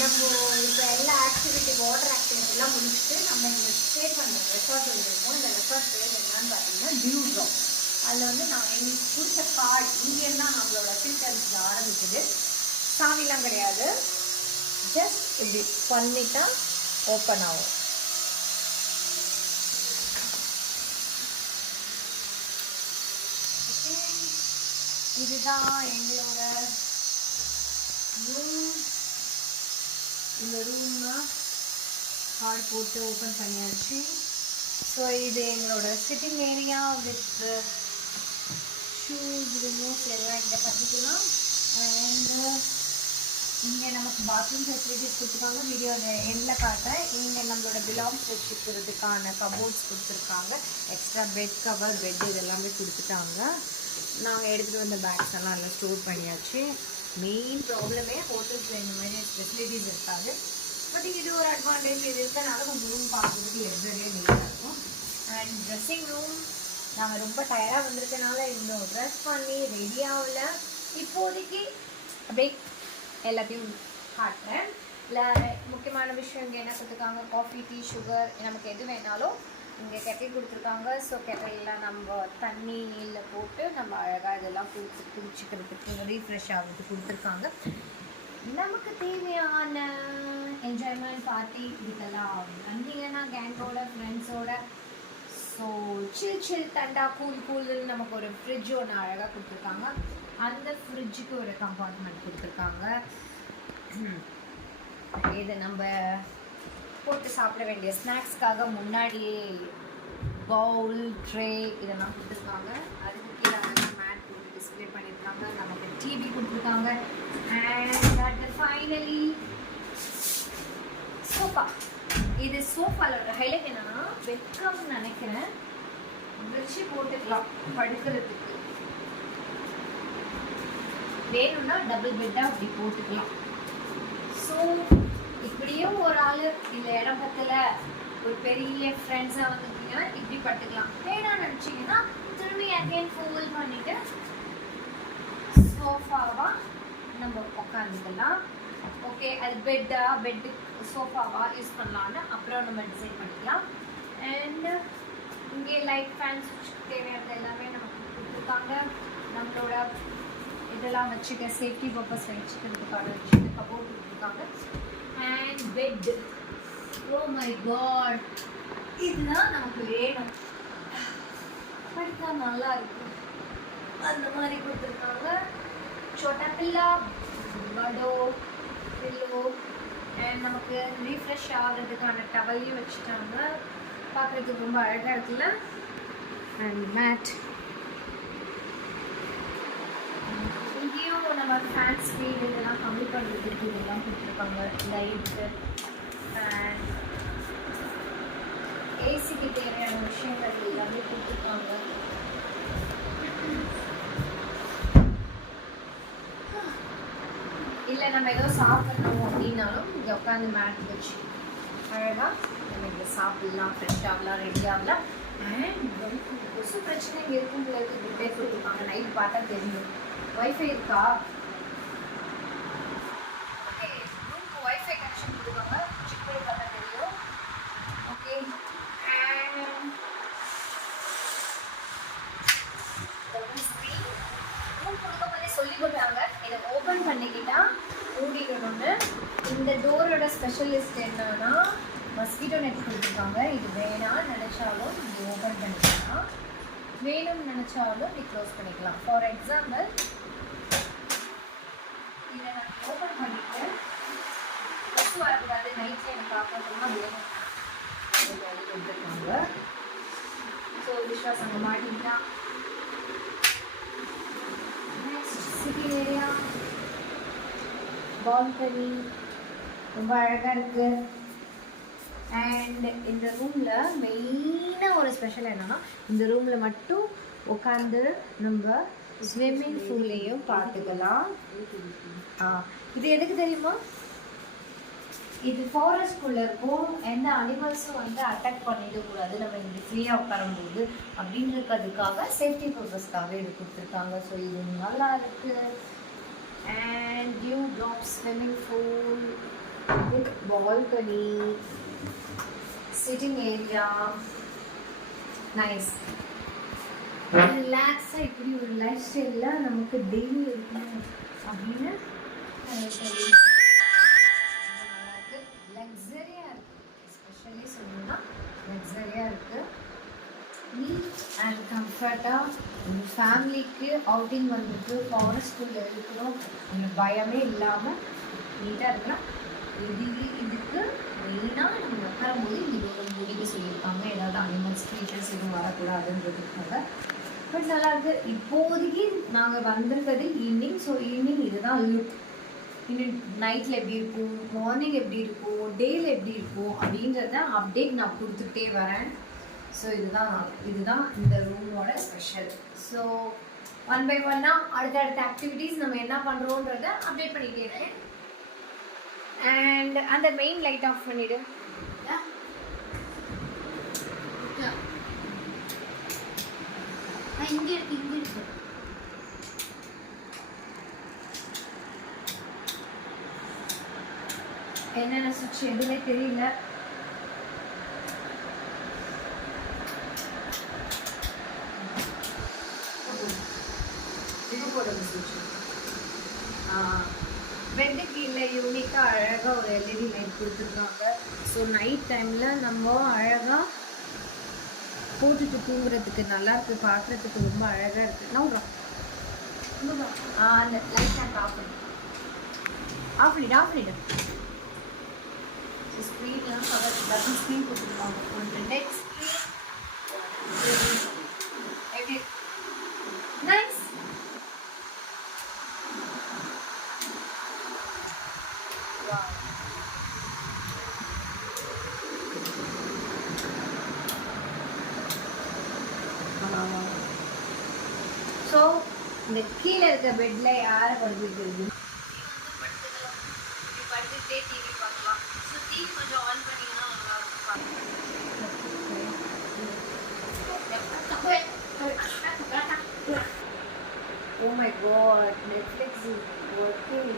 நம்ம இப்போ எல்லா ஆக்டிவிட்டி வாட்டர் ஆக்டிவிட்டிலாம் முடிச்சுட்டு நம்ம இங்கே ஸ்டே பண்ணுற ரெசார்ட் வந்துருக்கோம். இந்த ரெசார்ட் பேர் என்னன்னு பார்த்தீங்கன்னா டியூ ட்ராப். அதில் வந்து நான் எங்களுக்கு பிடிச்ச கார்டு இங்கேருந்து தான் நம்மளோட ஃபில்டர்ஸில் ஆரம்பிக்குது. சாவிலாம் கிடையாது, ஜஸ்ட் இப்படி பண்ணிட்டா ஓப்பன் ஆகும். இதுதான் எங்களோட ரூம். இந்த ரூம்னா கார்டு போட்டு ஓப்பன் பண்ணியாச்சு. ஸோ இது எங்களோட sitting area with shoes remotes எல்லாம் இங்கே பண்ணிக்கலாம். அண்டு இங்கே நமக்கு பாத்ரூம் ஃபெசிலிட்டிஸ் கொடுத்துருக்காங்க. வீடியோ எண்டில் காட்டேன். இங்கே நம்மளோட பிலாங்ஸ் வச்சுக்கிறதுக்கான கபோர்ட்ஸ் கொடுத்துருக்காங்க. எக்ஸ்ட்ரா பெட் கவர், பெட் இதெல்லாமே கொடுத்துட்டாங்க. நாங்கள் எடுத்துகிட்டு வந்த பேக்ஸ் எல்லாம் எல்லாம் ஸ்டோர் பண்ணியாச்சு. மெயின் ப்ராப்ளமே ஹோட்டல்ஸில் இந்த மாதிரி ஃபெசிலிட்டிஸ் இருக்காது. பட் இது ஒரு அட்வான்டேஜ். இது இருக்கனால கொஞ்சம் ரூம் பார்க்குறதுக்கு எவ்வளோ நீட்டாக இருக்கும். அண்ட் ட்ரெஸ்ஸிங் ரூம் நாங்கள் ரொம்ப டயர்டாக வந்திருக்கனால இன்னும் ட்ரெஸ் பண்ணி ரெடி ஆகல. இப்போதைக்கு அப்படியே எல்லாத்தையும் காட்டுறேன். இல்லை முக்கியமான விஷயம் இங்கே என்ன கொடுத்துருக்காங்க, காஃபி, டீ, சுகர் நமக்கு எது வேணாலும் இங்கே கெட்டில் கொடுத்துருக்காங்க. ஸோ கெட்டிலில் நம்ம தண்ணியில் போட்டு நம்ம அழகாக இதெல்லாம் குடிச்சிக்கிறதுக்கு ரீஃப்ரெஷ் ஆகிறதுக்கு கொடுத்துருக்காங்க. நமக்கு தேவையான என்ஜாய்மெண்ட் பார்ட்டி இதுக்கெல்லாம் வந்தீங்கன்னா கேங்கோட ஃப்ரெண்ட்ஸோட ஸோ சில் தண்டா கூல்னு நமக்கு ஒரு ஃப்ரிட்ஜ் ஒன்று அழகாக கொடுத்துருக்காங்க. அந்த ஃப்ரிட்ஜுக்கு ஒரு கம்பார்ட்மெண்ட் கொடுத்துருக்காங்க. இது நம்ம போட்டு சாப்பிட வேண்டிய ஸ்நாக்ஸ்க்காக முன்னாடியே பவுல், ட்ரே இதெல்லாம் கொடுத்துருக்காங்க. அதுக்கு கீழே மேட் போட்டு டிஸ்பிளே பண்ணியிருக்காங்க. நமக்கு டிவி கொடுத்துருக்காங்க. And finally sofa. இது சோஃபாவோட ஹைலைட் என்னன்னா வெக்கம்னு நினைக்கிறேன், வச்சு போட்டுக்கலாம் படுக்கிறதுக்கு. வேணும்னா டபுள் பெட்டாக அப்படி போட்டுக்கலாம். ஸோ இப்படியும் ஒரு ஆள் இந்த இடம் பக்கத்தில் ஒரு பெரிய ஃப்ரெண்ட்ஸாக வந்துட்டீங்கன்னா இப்படி பட்டுக்கலாம். வேணாம்னு நினச்சிங்கன்னா திரும்பி அகைன் ஃபுல் பண்ணிவிட்டு சோஃபாவாக நம்ம உட்காந்துக்கலாம். ஓகே, அது பெட்டு சோஃபாவாக யூஸ் பண்ணலான்னு அப்புறம் நம்ம டிசைட் பண்ணிக்கலாம். அண்டு இங்கே லைட் ஃபேன்ஸ் தேவையானது எல்லாமே நமக்கு கொடுத்துருக்காங்க. நம்மளோட இதெல்லாம் வச்சுக்க சேஃப்டி பர்பஸ் வச்சுக்கிறதுக்காக வச்சுக்க கபோர்ட் கொடுத்துருக்காங்க. And bed, oh my god, இதுதான் நமக்கு வேணும், படுத்தா நல்லா இருக்கும் அந்த மாதிரி கொடுத்துருக்காங்க. சோட்டா பில்லா, படோ பில்லோ, அண்ட் நமக்கு ரீஃப்ரெஷ் ஆகிறதுக்கான டவலையும் வச்சுட்டாங்க. பார்க்குறதுக்கு ரொம்ப அழகாக இருக்குல்ல. அண்ட் மேட், இங்கேயும் நம்ம ஃபேன் ஸ்பீட் இதெல்லாம் கம்மி பண்ணுறதுக்கு இதெல்லாம் கொடுத்துருக்காங்க. லைட்டு அண்ட் ஏசிக்கு தேவையான விஷயங்கள் எல்லாமே கொடுத்துருக்காங்க. இல்லை நம்ம ஏதோ சாப்பிட்றோம் அப்படின்னாலும் இங்கே உட்காந்து மேட் வச்சு அழகாக நம்ம இங்கே சாப்பிட்லாம், ஃப்ரெஷ் ஆகலாம், ரெடி ஆகலாம். அண்ட் கொசு பிரச்சனை இங்கே இருக்கும்போது குட்டே கொடுத்துருக்காங்க. நைட் பார்த்தா தெரியும். வைஃபை இருக்கா? ஓகே, ரூமுக்கு வைஃபை கனெக்ஷன் கொடுத்துருக்காங்க. செக் பண்ணி பார்த்தா தெரியும். ஓகே, அண்ட் ரூம் கொடுக்கும்போதே சொல்லி கொடுத்தாங்க இதை ஓப்பன் பண்ணிக்கிட்டா மூடிக்கணும்னு. இந்த டோரோட ஸ்பெஷலிஸ்ட் என்னன்னா மஸ்கிட்டோ நெட் கொடுத்துருக்காங்க. இது வேணாம்னு நினச்சாலும் இது ஓப்பன் பண்ணிக்கலாம், வேணும்னு நினச்சாலும் இது க்ளோஸ் பண்ணிக்கலாம். ஃபார் எக்ஸாம்பிள் இதை நான் ஓப்பன் பண்ணிட்டு கொசு வரக்கூடாது, நைட்டில் எனக்கு பார்க்கணும்னா வேணும் கொடுத்துருக்காங்க. ஸோ விஸ்வாஸ் அங்கே மாட்டிக்கிட்டா. நெக்ஸ்ட் சிட்டி ஏரியா, பால்கனி ரொம்ப அழகாக இருக்குது. அண்ட் இந்த ரூமில் மெயினாக ஒரு ஸ்பெஷல் என்னென்னா இந்த ரூமில் மட்டும் உட்காந்து நம்ம ஸ்விம்மிங் பூல்லையும் பார்த்துக்கலாம். இது எதுக்கு தெரியுமா? இது ஃபாரஸ்ட்குள்ளே இருக்கும், எந்த அனிமல்ஸும் வந்து அட்டாக் பண்ணிடக்கூடாது நம்ம இங்கே ஃப்ரீயாக உட்காரும்போது அப்படின்றதுக்காக சேஃப்டி பர்பஸ்க்காக இது கொடுத்துருக்காங்க. ஸோ இது நல்லா இருக்குது. And due drop swimming pool balcony, sitting area, nice. ரிலாக்ஸாக இப்படி ஒரு லைஃப் ஸ்டைலில் நமக்கு டெய்லி இருக்கணும் அப்படின்னு லக்ஸரியாக இருக்குது. எஸ்பெஷலி சொல்லணும்னா லக்ஸரியாக இருக்குது. நீட் அண்ட் கம்ஃபர்ட்டாக உங்கள் ஃபேமிலிக்கு அவுட்டிங் வந்துட்டு ஃபாரஸ்ட்குள்ளே இருக்கணும் அந்த பயமே இல்லாமல் நீட்டாக இருக்கலாம். இதுக்கு மெயினாக நம்ம உட்காரும்போது இது ஒரு முடிவு சொல்லியிருக்காங்க, ஏதாவது அனிமல்ஸ் க்ரீச்சர்ஸ் எதுவும் வரக்கூடாதுன்றதுக்காக. பட் நல்லா இருக்குது. இப்போதைக்கு நாங்கள் வந்திருக்கிறது ஈவினிங். ஸோ ஈவினிங் இதுதான் லுக். இன்னும் நைட்டில் எப்படி இருக்கும், மார்னிங் எப்படி இருக்கும், டேயில் எப்படி இருக்கும் அப்படின்றத அப்டேட் நான் கொடுத்துட்டே வரேன். ஸோ இதுதான் இந்த ரூமோட ஸ்பெஷல். ஸோ ஒன் பை ஒன்னாக அடுத்தடுத்த ஆக்டிவிட்டீஸ் நம்ம என்ன பண்ணுறோன்றத அப்டேட் பண்ணிகிட்டே இருக்கேன். அண்ட் அந்த மெயின் லைட் ஆஃப் பண்ணிவிடு. இங்கே இருக்கு. என்னென்ன சுவிட்ச் எதுவுமே தெரியல. பெட்டுக்கு இல்லை யூனிக்காக அழகாக ஒரு எல்இடி லைட் கொடுத்துருக்காங்க. ஸோ நைட் டைமில் நம்ம அழகாக போட்டுட்டு தூங்குறதுக்கு நல்லாயிருக்கு, பார்க்குறதுக்கு ரொம்ப அழகாக இருக்குது. நோடுறோம் அந்த லைட் நான் ஆஃப் பண்ணிவிடு. ஸோ ஸ்க்ரீன்லாம் கவர் டபுள் ஸ்க்ரீன் கொடுத்துருக்காங்க. ஒன்று நெட் ஸ்க்ரீன் எப்படி நைஸ். ஸோ இந்த கீழே இருக்க பெட்ல யாரை படுத்துக்கிறது? படுத்துக்கிட்டே டிவி பார்க்கலாம். ஸோ டிவி கொஞ்சம் ஆன் பண்ணிங்கன்னா நல்லா இருக்கும். Oh my god, Netflix is working.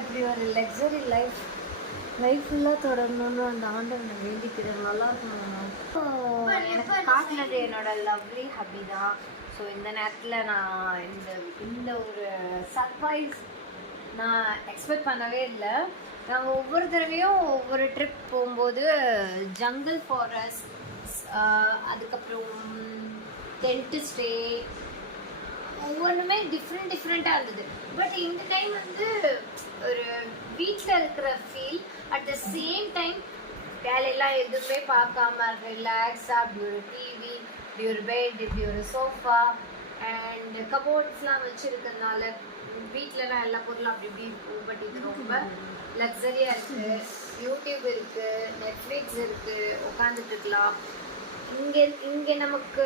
இப்படி ஒரு லக்ஸரி லைஃப் ஃபுல்லாக தொடரணும்னு அந்த ஆண்டவனை வேண்டிக்கிறேன். நல்லா இருக்கணும். எனக்கு காட்டினது என்னோட லவ்லி ஹபி தான். ஸோ இந்த நேரத்தில் நான் இந்த ஒரு சர்ப்ரைஸ் நான் எக்ஸ்பெக்ட் பண்ணவே இல்லை. நாங்கள் ஒவ்வொரு தடவையும் ஒவ்வொரு ட்ரிப் போகும்போது ஜங்கிள் ஃபாரஸ்ட், அதுக்கப்புறம் டென்ட்டு ஸ்டே, ஒவ்வொன்றுமே டிஃப்ரெண்ட்டாக இருந்தது. பட் இந்த டைம் வந்து ஒரு வீட்டில் இருக்கிற feel, at the same time வேலையெல்லாம் எதுவுமே பார்க்காம ரிலாக்ஸாக இப்படி ஒரு டிவி, இப்படி ஒரு பெட், இப்படி ஒரு சோஃபா அண்ட் கபோர்ட்ஸ்லாம் வச்சுருக்கிறதுனால வீட்டிலலாம் எல்லா பொருளும் அப்படி இப்படி இருக்கும். பட் இது ரொம்ப லக்ஸரியாக இருக்குது. யூடியூப் இருக்குது, நெட்ஃப்ளிக்ஸ் இருக்குது, உட்காந்துட்டு இருக்கலாம். இங்கே நமக்கு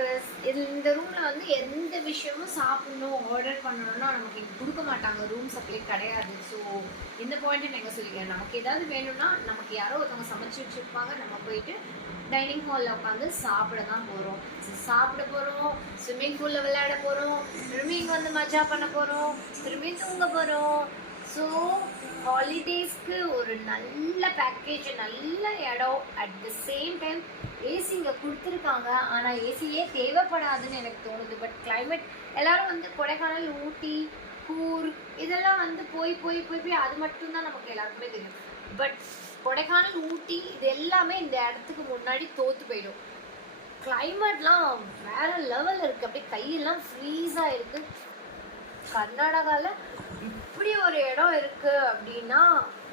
இந்த ரூமில் வந்து எந்த விஷயமும் சாப்பிடணும் ஆர்டர் பண்ணணும்னா நமக்கு இங்கே கொடுக்க மாட்டாங்க, ரூம் சப்ளை கிடையாது. ஸோ இந்த பாயிண்ட்டை நாங்கள் சொல்லிக்கிறேன். நமக்கு ஏதாவது வேணும்னா நமக்கு யாரோ ஒருத்தவங்க சமைச்சு வச்சுருப்பாங்க, நம்ம போயிட்டு டைனிங் ஹாலில் உட்காந்து சாப்பிட தான் போகிறோம். சாப்பிட போகிறோம், ஸ்விம்மிங் பூலில் விளையாட போகிறோம், திரும்பி இங்கே வந்து மஜா பண்ண போகிறோம், திரும்பி தூங்க போகிறோம். ஸோ ஹாலிடேஸ்க்கு ஒரு நல்ல பேக்கேஜ், நல்ல இடம், at the same time AC இங்கே கொடுத்துருக்காங்க. ஆனால் ஏசியே தேவைப்படாதுன்னு எனக்கு தோணுது. பட் கிளைமேட் எல்லோரும் வந்து கொடைக்கானல், ஊட்டி, கூர் இதெல்லாம் வந்து போய் அது மட்டும்தான் நமக்கு எல்லாருக்குமே தெரியும். பட் கொடைக்கானல், ஊட்டி இது எல்லாமே இந்த இடத்துக்கு முன்னாடி தோற்று போயிடும். கிளைமேட்லாம் வேறு லெவலில் இருக்குது. அப்படியே கையெல்லாம் ஃப்ரீஸாக இருக்குது. கர்நாடகாவில் இப்படி ஒரு இடம் இருக்குது அப்படின்னா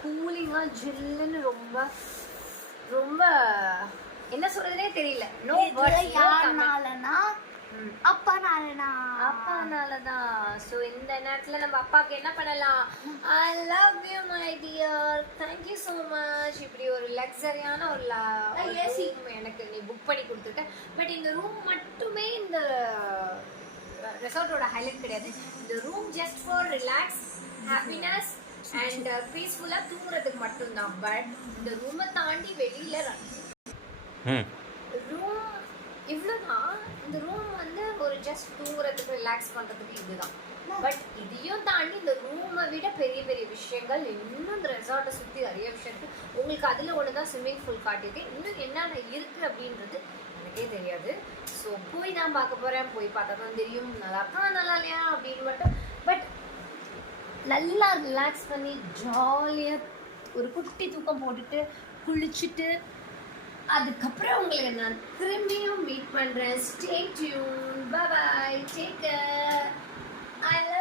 கூலிங்காக ஜில்லுன்னு ரொம்ப ரொம்ப என்ன சொல்றதுனே தெரியல. No words. யாருனாலனா அப்பானாலதான். ஸோ இந்த நேரத்தில் நம்ம அப்பாவுக்கு என்ன பண்ணலாம்? I love you my dear, thank you so much. இப்படி ஒரு லக்ஸரியான ஒரு ஏசி எனக்கு நீ புக் பண்ணி கொடுத்துருக்க. பட் இந்த ரூம் மட்டுமே இந்த ரெசார்ட்டோட ஹைலைட் கிடையாது. இந்த room just for relax, happiness, and பீஸ்ஃபுல்லாக தூங்குறதுக்கு மட்டும்தான். பட் இந்த ரூமை தாண்டி வெளியில் ரூம் இவ்வளோதான். இந்த ரூம் வந்து ஒரு ஜஸ்ட் தூங்குறதுக்கு ரிலாக்ஸ் பண்ணுறதுக்கு இதுதான். பட் இதையும் தாண்டி இந்த ரூமை விட பெரிய பெரிய விஷயங்கள் இன்னும் இந்த ரெசார்ட்டை சுற்றி நிறைய விஷயம் இருக்குது. உங்களுக்கு அதில் ஒன்று தான் ஸ்விம்மிங் பூல் காட்டியிருக்கேன். இன்னும் என்னென்ன இருக்குது அப்படின்றது எனக்கே தெரியாது. ஸோ போய் தான் பார்க்க போகிறேன். போய் பார்த்தா தான் தெரியும் நல்லா இருக்கா நல்லா இல்லையா அப்படின்னு மட்டும். பட் நல்லா ரிலாக்ஸ் பண்ணி ஜாலியாக ஒரு குட்டி தூக்கம் போட்டுட்டு குளிச்சுட்டு அதுக்கப்புறம் உங்களுக்கு நான் திரும்பியும் மீட் பண்ணுறேன். Stay tune. Bye bye. Take care. I love